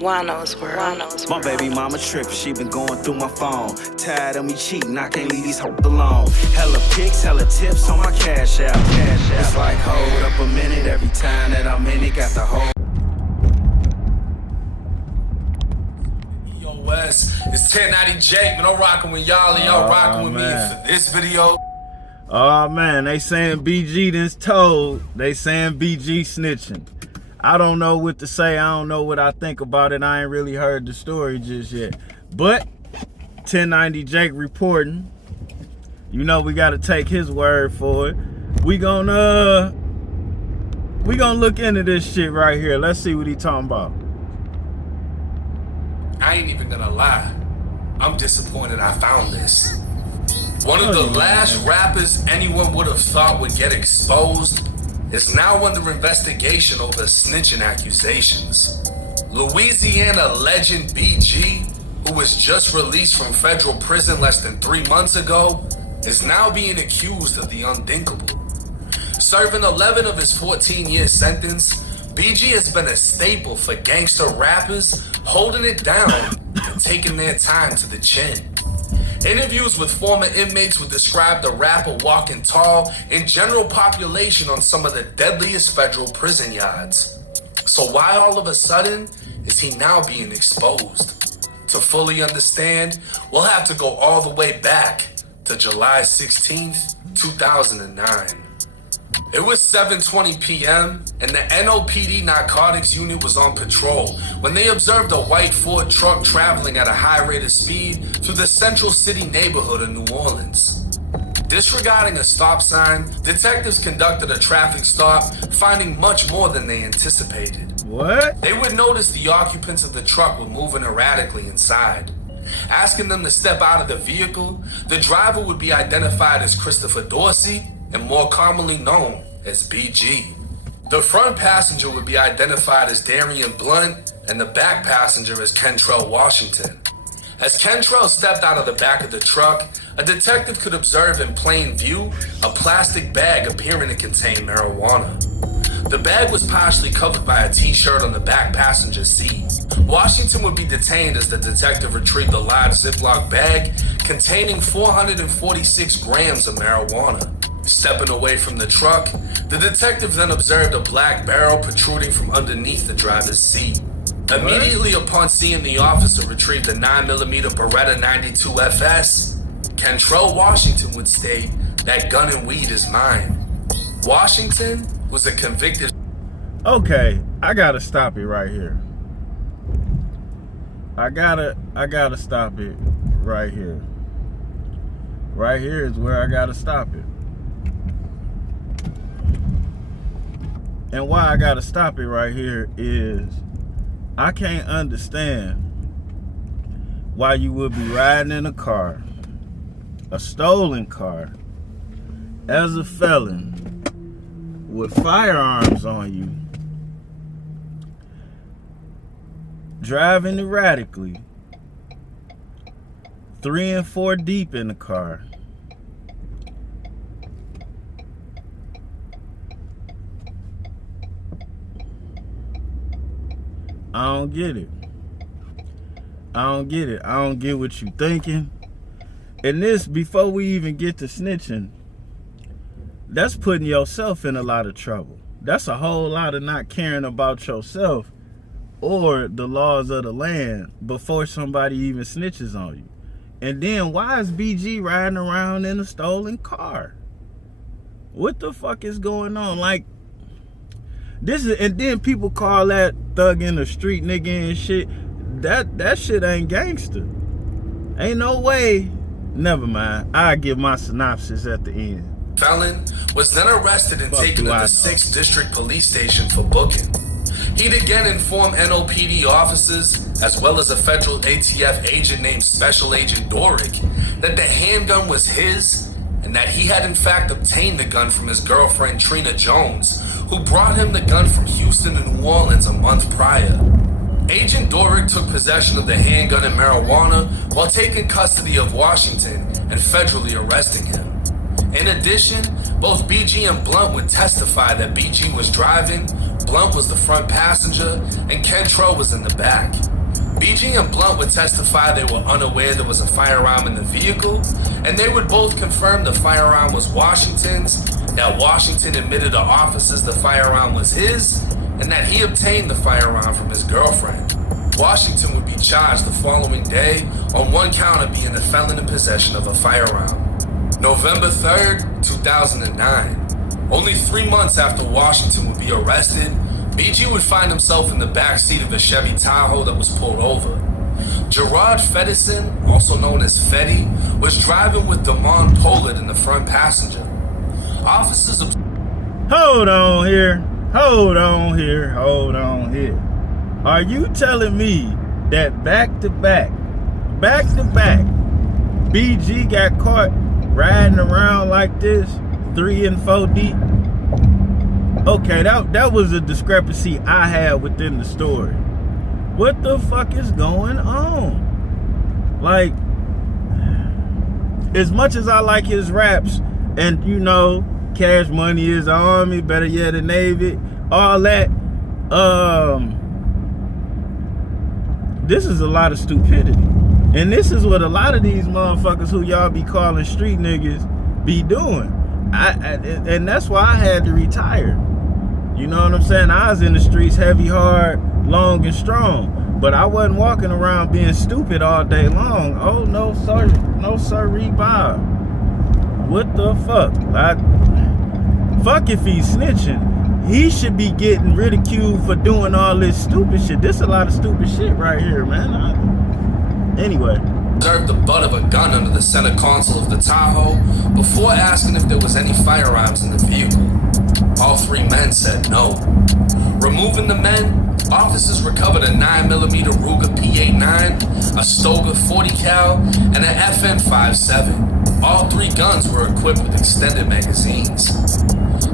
Juan-o's world. My baby mama trippin', she been going through my phone. Tired of me cheating, I can't leave these hoes alone. Hella pics, hella tips on my cash app. It's like, hold up a minute, every time that I'm in it, got the whole. Yo, Wes, it's 1090 Jake, man. I'm rocking with y'all and y'all rocking with me. And for this video. Oh man, they saying BG done told. They saying BG snitching. I don't know what to say. I don't know what I think about it. I ain't really heard the story just yet. But 1090 Jake reporting. You know we gotta take his word for it. We gonna look into this shit right here. Let's see what he talking about. I ain't even gonna lie. I'm disappointed I found this. One of the last rappers anyone would have thought would get exposed is now under investigation over snitching accusations. Louisiana legend BG, who was just released from federal prison less than 3 months ago, is now being accused of the unthinkable. Serving 11 of his 14-year sentence, BG has been a staple for gangster rappers holding it down and taking their time to the chin. Interviews with former inmates would describe the rapper walking tall in general population on some of the deadliest federal prison yards. So why all of a sudden is he now being exposed? To fully understand, we'll have to go all the way back to July 16th, 2009. It was 7:20 p.m. and the NOPD narcotics unit was on patrol when they observed a white Ford truck traveling at a high rate of speed through the Central City neighborhood of New Orleans. Disregarding a stop sign, detectives conducted a traffic stop, finding much more than they anticipated. What? They would notice the occupants of the truck were moving erratically inside. Asking them to step out of the vehicle, the driver would be identified as Christopher Dorsey, and more commonly known as BG. The front passenger would be identified as Darian Blunt and the back passenger as Kentrell Washington. As Kentrell stepped out of the back of the truck, a detective could observe in plain view a plastic bag appearing to contain marijuana. The bag was partially covered by a t-shirt on the back passenger seat. Washington would be detained as the detective retrieved a large Ziploc bag containing 446 grams of marijuana. Stepping away from the truck, the detective then observed a black barrel protruding from underneath the driver's seat. Immediately upon seeing the officer retrieve the 9mm Beretta 92 FS, Kentrell Washington would state, "That gun and weed is mine." Washington was a convicted... Okay, I gotta stop it right here. I gotta stop it right here. Right here is where I gotta stop it. And why I gotta stop it right here is I can't understand why you would be riding in a car, a stolen car, as a felon with firearms on you, driving erratically, 3 and 4 deep in the car. I don't get it. I don't get it. I don't get what you thinking. And this, before we even get to snitching, that's putting yourself in a lot of trouble. That's a whole lot of not caring about yourself or the laws of the land before somebody even snitches on you. And then why is BG riding around in a stolen car? What the fuck is going on? Like, this is, and then people call that thug in the street nigga and shit. That shit ain't gangster. Ain't no way. Never mind. I'll give my synopsis at the end. Felon was then arrested and taken to the 6th District Police Station for booking. He'd again informed NOPD officers, as well as a federal ATF agent named Special Agent Dorick, that the handgun was his and that he had in fact obtained the gun from his girlfriend Trina Jones, who brought him the gun from Houston and New Orleans a month prior. Agent Dorick took possession of the handgun and marijuana while taking custody of Washington and federally arresting him. In addition, both BG and Blunt would testify that BG was driving, Blunt was the front passenger, and Kentrell was in the back. BG and Blunt would testify they were unaware there was a firearm in the vehicle, and they would both confirm the firearm was Washington's, that Washington admitted to officers the firearm was his, and that he obtained the firearm from his girlfriend. Washington would be charged the following day on one count of being a felon in possession of a firearm. November 3rd, 2009. Only 3 months after Washington would be arrested, BG would find himself in the back seat of a Chevy Tahoe that was pulled over. Gerard Fedderson, also known as Fetty, was driving with Damon Pollard in the front passenger. Officers... Hold on here. Are you telling me that back to back, BG got caught riding around like this, 3 and 4 deep? Okay, that was a discrepancy I had within the story. What the fuck is going on? Like, as much as I like his raps, and you know, Cash Money is the Army, better yet the Navy, all that, this is a lot of stupidity. And this is what a lot of these motherfuckers who y'all be calling street niggas be doing. And that's why I had to retire. You know what I'm saying? I was in the streets heavy, hard, long, and strong. But I wasn't walking around being stupid all day long. Oh, no, sir. No, sir, Bob. What the fuck? Fuck if he's snitching. He should be getting ridiculed for doing all this stupid shit. This is a lot of stupid shit right here, man. Anyway. Observed the butt of a gun under the center console of the Tahoe before asking if there was any firearms in the vehicle. All 3 men said no. Removing the men, officers recovered a 9mm Ruger P89, a Stoger 40 cal, and an FN 57. All 3 guns were equipped with extended magazines.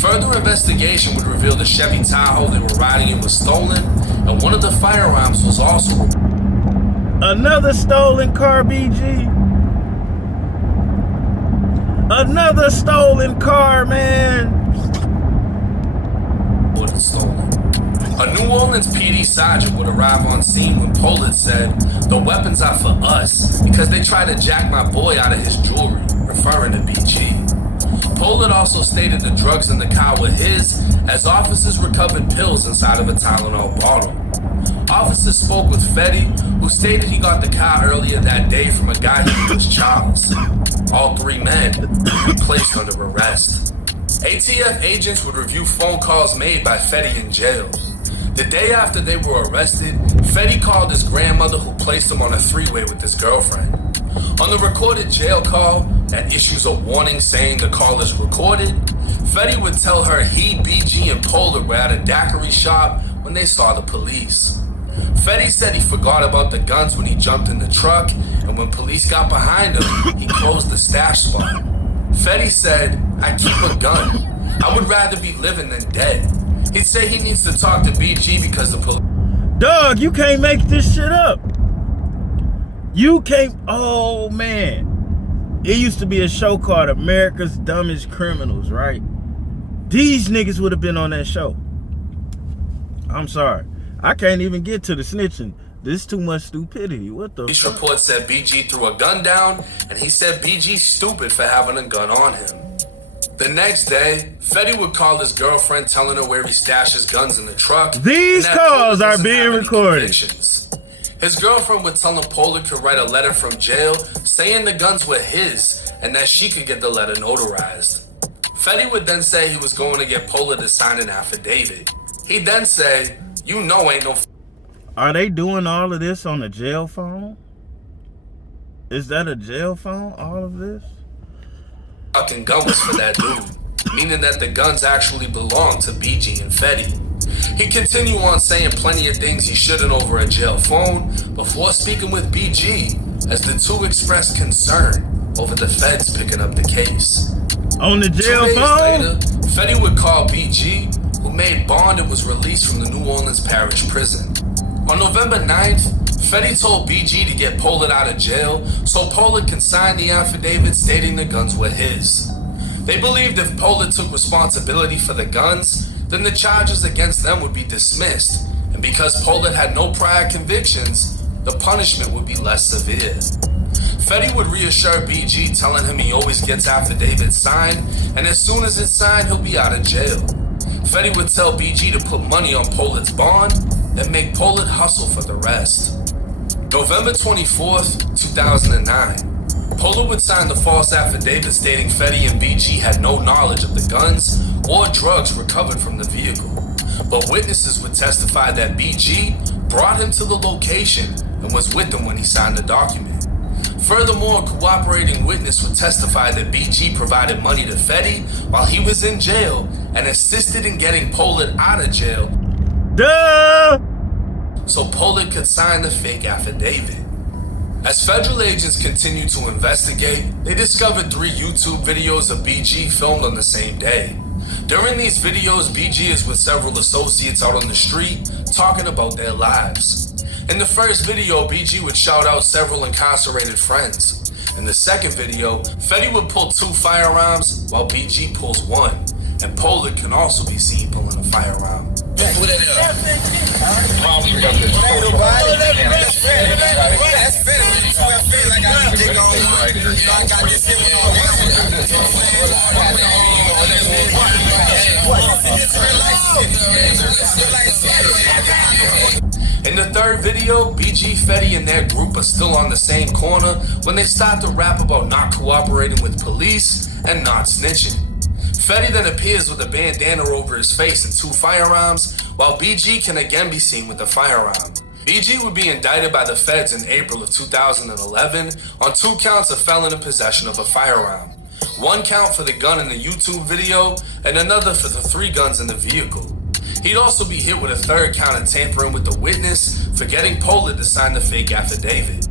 Further investigation would reveal the Chevy Tahoe they were riding in was stolen, and one of the firearms was also... Another stolen car, BG? Another stolen car, man! Stolen. A New Orleans PD sergeant would arrive on scene when Pollard said, "The weapons are for us because they tried to jack my boy out of his jewelry," referring to BG. Pollard also stated the drugs in the car were his, as officers recovered pills inside of a Tylenol bottle. Officers spoke with Fetty, who stated he got the car earlier that day from a guy who was Charles. All 3 men would be placed under arrest. ATF agents would review phone calls made by Fetty in jail. The day after they were arrested, Fetty called his grandmother, who placed him on a 3-way with his girlfriend. On the recorded jail call that issues a warning saying the call is recorded, Fetty would tell her he, BG, and Pollard were at a daiquiri shop when they saw the police. Fetty said he forgot about the guns when he jumped in the truck, and when police got behind him, he closed the stash spot. Fetty said, "I keep a gun. I would rather be living than dead." He'd say he needs to talk to BG because the police... Dog, you can't make this shit up. You can't... Oh, man. It used to be a show called America's Dumbest Criminals, right? These niggas would have been on that show. I'm sorry. I can't even get to the snitching. This too much stupidity. What the Police fuck? report said BG threw a gun down, and he said BG's stupid for having a gun on him. The next day, Fetty would call his girlfriend telling her where he stashes guns in the truck. These calls are being recorded. His girlfriend would tell him Pollard could write a letter from jail saying the guns were his and that she could get the letter notarized. Fetty would then say he was going to get Pollard to sign an affidavit. He'd then say, "You know ain't no..." Are they doing all of this on a jail phone? Is that a jail phone, all of this? Fucking gun was for that dude, meaning that the guns actually belonged to BG and Fetty. He continued on saying plenty of things he shouldn't over a jail phone before speaking with BG, as the two expressed concern over the feds picking up the case. On the jail 2 days phone? Later, Fetty would call BG, who made bond and was released from the New Orleans Parish Prison. On November 9th, Fetty told BG to get Pollard out of jail so Pollard can sign the affidavit stating the guns were his. They believed if Pollard took responsibility for the guns, then the charges against them would be dismissed, and because Pollard had no prior convictions, the punishment would be less severe. Fetty would reassure BG, telling him he always gets affidavits signed, and as soon as it's signed, he'll be out of jail. Fetty would tell BG to put money on Pollard's bond and make Pollard hustle for the rest. November 24th, 2009. Pollard would sign the false affidavit stating Fetty and BG had no knowledge of the guns or drugs recovered from the vehicle. But witnesses would testify that BG brought him to the location and was with him when he signed the document. Furthermore, a cooperating witness would testify that BG provided money to Fetty while he was in jail and assisted in getting Pollard out of jail. Duh! So Pollard could sign the fake affidavit. As federal agents continued to investigate, they discovered 3 YouTube videos of BG filmed on the same day. During these videos, BG is with several associates out on the street talking about their lives. In the first video, BG would shout out several incarcerated friends. In the second video, Fetty would pull 2 firearms while BG pulls 1, and Pollard can also be seen pulling a firearm. In the third video, BG, Fetty, and their group are still on the same corner when they start to rap about not cooperating with police and not snitching. Fetty then appears with a bandana over his face and 2 firearms, while BG can again be seen with a firearm. BG would be indicted by the feds in April of 2011 on 2 counts of felon in possession of a firearm. 1 count for the gun in the YouTube video, and another for the 3 guns in the vehicle. He'd also be hit with a 3rd count of tampering with the witness for getting Pollard to sign the fake affidavit.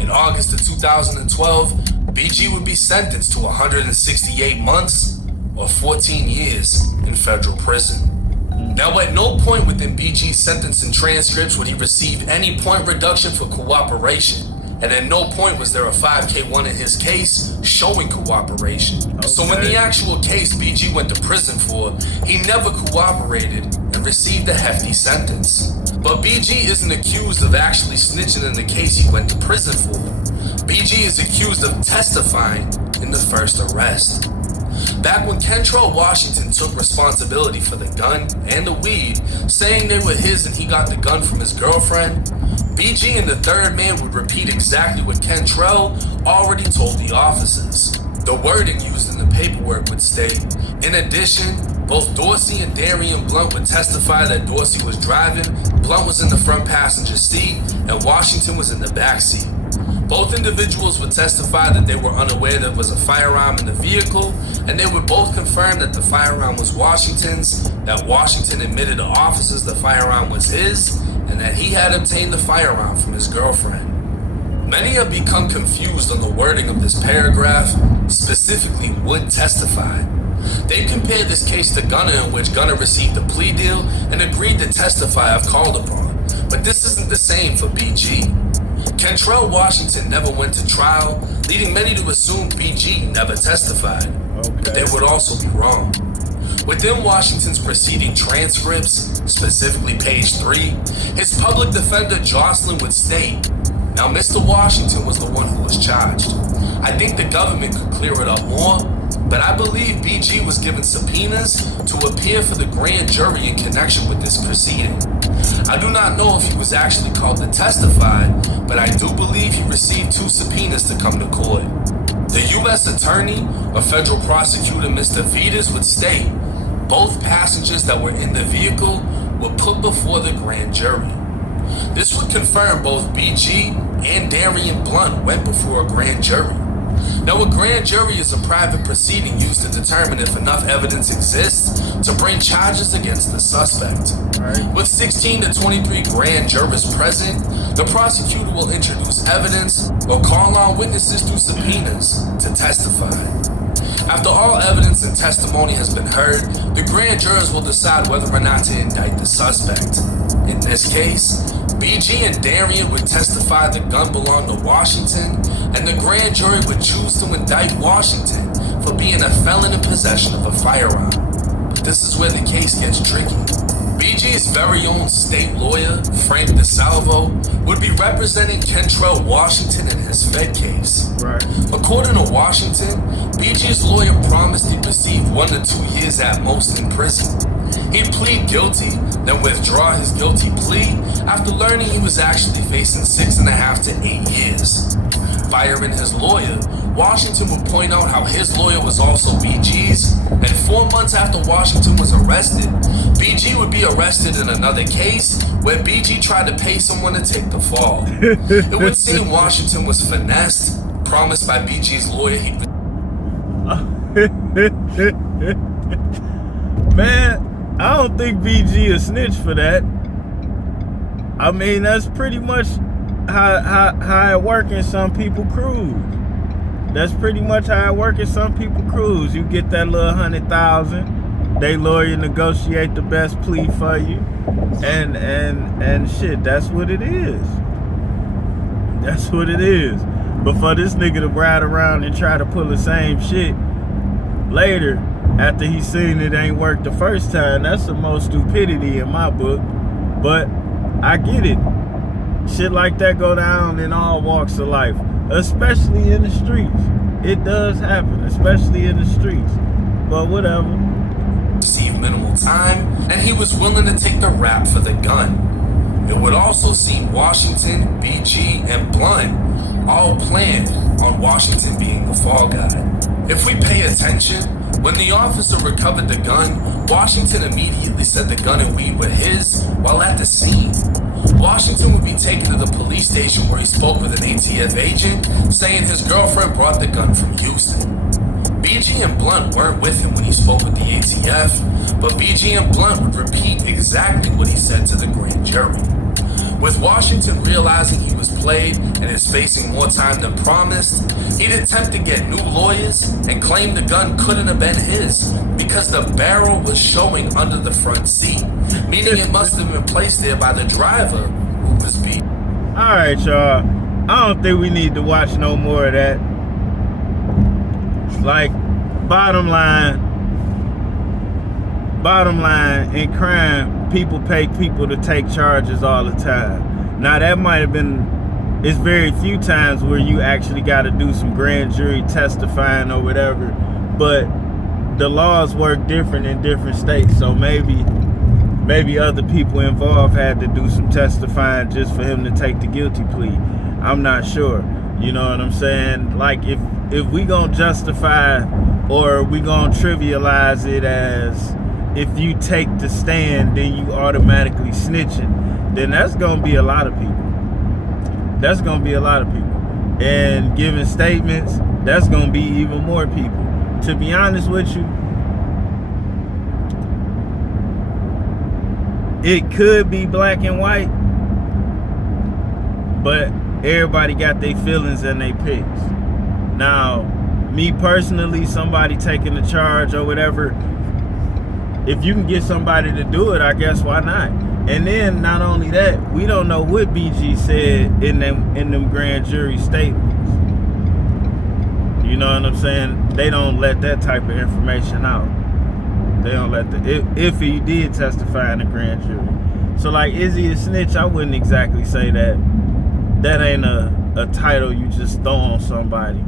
In August of 2012, BG would be sentenced to 168 months or 14 years in federal prison. Now, at no point within BG's sentencing transcripts would he receive any point reduction for cooperation, and at no point was there a 5K1 in his case showing cooperation. Okay. So when the actual case BG went to prison for, he never cooperated and received a hefty sentence. But BG isn't accused of actually snitching in the case he went to prison for. BG is accused of testifying in the first arrest. Back when Kentrell Washington took responsibility for the gun and the weed, saying they were his and he got the gun from his girlfriend, BG and the 3rd man would repeat exactly what Kentrell already told the officers. The wording used in the paperwork would state, in addition, both Dorsey and Darian Blunt would testify that Dorsey was driving, Blunt was in the front passenger seat, and Washington was in the back seat. Both individuals would testify that they were unaware there was a firearm in the vehicle, and they would both confirm that the firearm was Washington's, that Washington admitted to officers the firearm was his, and that he had obtained the firearm from his girlfriend. Many have become confused on the wording of this paragraph, specifically would testify. They compared this case to Gunner, in which Gunner received a plea deal and agreed to testify if called upon, but this isn't the same for BG. Kentrell Washington never went to trial, leading many to assume BG never testified. But they would also be wrong. Within Washington's preceding transcripts, specifically page 3, his public defender Jocelyn would state, "Now Mr. Washington was the one who was charged. I think the government could clear it up more, but I believe BG was given subpoenas to appear for the grand jury in connection with this proceeding. I do not know if he was actually called to testify, but I do believe he received 2 subpoenas to come to court." The U.S. attorney, or federal prosecutor Mr. Vitas, would state, both passengers that were in the vehicle were put before the grand jury. This would confirm both BG and Darian Blunt went before a grand jury. Now, a grand jury is a private proceeding used to determine if enough evidence exists to bring charges against the suspect. With 16 to 23 grand jurors present, the prosecutor will introduce evidence or call on witnesses through subpoenas to testify. After all evidence and testimony has been heard, the grand jurors will decide whether or not to indict the suspect. In this case, BG and Darian would testify the gun belonged to Washington, and the grand jury would choose to indict Washington for being a felon in possession of a firearm. But this is where the case gets tricky. BG's very own state lawyer, Frank DeSalvo, would be representing Kentrell Washington in his Fed case. Right. According to Washington, BG's lawyer promised he'd receive 1 to 2 years at most in prison. He'd plead guilty, then withdraw his guilty plea after learning he was actually facing 6.5 to 8 years. Firing his lawyer, Washington would point out how his lawyer was also BG's, and 4 months after Washington was arrested, BG would be arrested in another case where BG tried to pay someone to take the fall. It would seem Washington was finessed, promised by BG's lawyer he'd... Man, I don't think BG a snitch for that. I mean, that's pretty much how it work in some people cruise. That's pretty much how it work in some people cruise. You get that little 100,000, they lawyer negotiate the best plea for you, and shit, that's what it is. That's what it is. But for this nigga to ride around and try to pull the same shit later, after he seen it ain't worked the first time, that's the most stupidity in my book. But I get it. Shit like that go down in all walks of life, especially in the streets. It does happen, especially in the streets. But whatever. Received minimal time, and he was willing to take the rap for the gun. It would also seem Washington, BG, and Blunt all planned on Washington being the fall guy. If we pay attention, when the officer recovered the gun, Washington immediately said the gun and weed were his while at the scene. Washington would be taken to the police station where he spoke with an ATF agent, saying his girlfriend brought the gun from Houston. BG and Blunt weren't with him when he spoke with the ATF, but BG and Blunt would repeat exactly what he said to the grand jury. With Washington realizing he was played and is facing more time than promised, he'd attempt to get new lawyers and claim the gun couldn't have been his because the barrel was showing under the front seat, meaning it must have been placed there by the driver who was beat. Alright, y'all. I don't think we need to watch no more of that. Like, bottom line, in crime, people pay people to take charges all the time. Now, that might have been, it's very few times where you actually got to do some grand jury testifying or whatever, but the laws work different in different states, so maybe other people involved had to do some testifying just for him to take the guilty plea. I'm not sure. You know what I'm saying? Like, if we gonna justify or we gonna trivialize it as if you take the stand, then you automatically snitching, then that's gonna be a lot of people. That's gonna be a lot of people. And giving statements, that's gonna be even more people. To be honest with you, it could be black and white, but everybody got their feelings and their picks. Now, me personally, somebody taking the charge or whatever, if you can get somebody to do it, I guess why not? And then not only that, we don't know what BG said in them grand jury statements. You know what I'm saying? They don't let that type of information out. They don't let if he did testify in the grand jury. So like, is he a snitch? I wouldn't exactly say that. That ain't a title you just throw on somebody.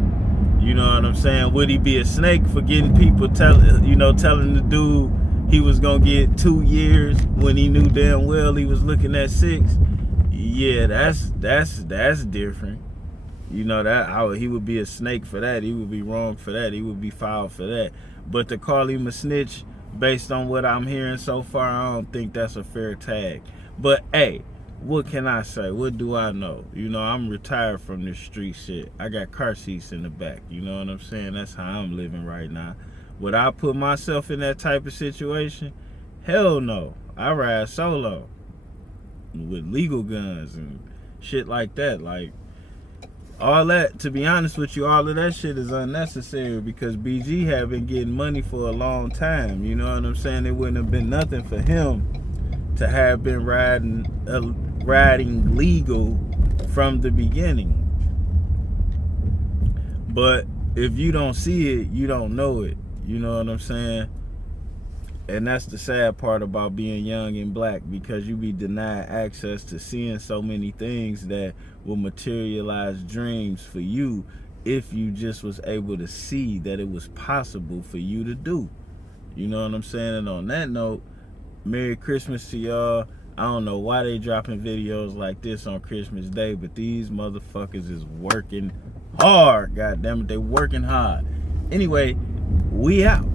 You know what I'm saying? Would he be a snake for getting people telling the dude he was gonna get 2 years when he knew damn well he was looking at 6? Yeah, that's different. You know, he would be a snake for that. He would be wrong for that. He would be foul for that. But to call him a snitch, based on what I'm hearing so far, I don't think that's a fair tag. But hey, what can I say? What do I know? You know, I'm retired from this street shit. I got car seats in the back. You know what I'm saying? That's how I'm living right now. Would I put myself in that type of situation? Hell no. I ride solo with legal guns and shit like that. Like, all that, to be honest with you, all of that shit is unnecessary because BG have been getting money for a long time. You know what I'm saying? It wouldn't have been nothing for him to have been riding legal from the beginning. But if you don't see it, you don't know it. You know what I'm saying? And that's the sad part about being young and black, because you be denied access to seeing so many things that will materialize dreams for you if you just was able to see that it was possible for you to do. You know what I'm saying? And on that note, Merry Christmas to y'all. I don't know why they dropping videos like this on Christmas Day, but these motherfuckers is working hard. God damn it, they working hard. Anyway, we out.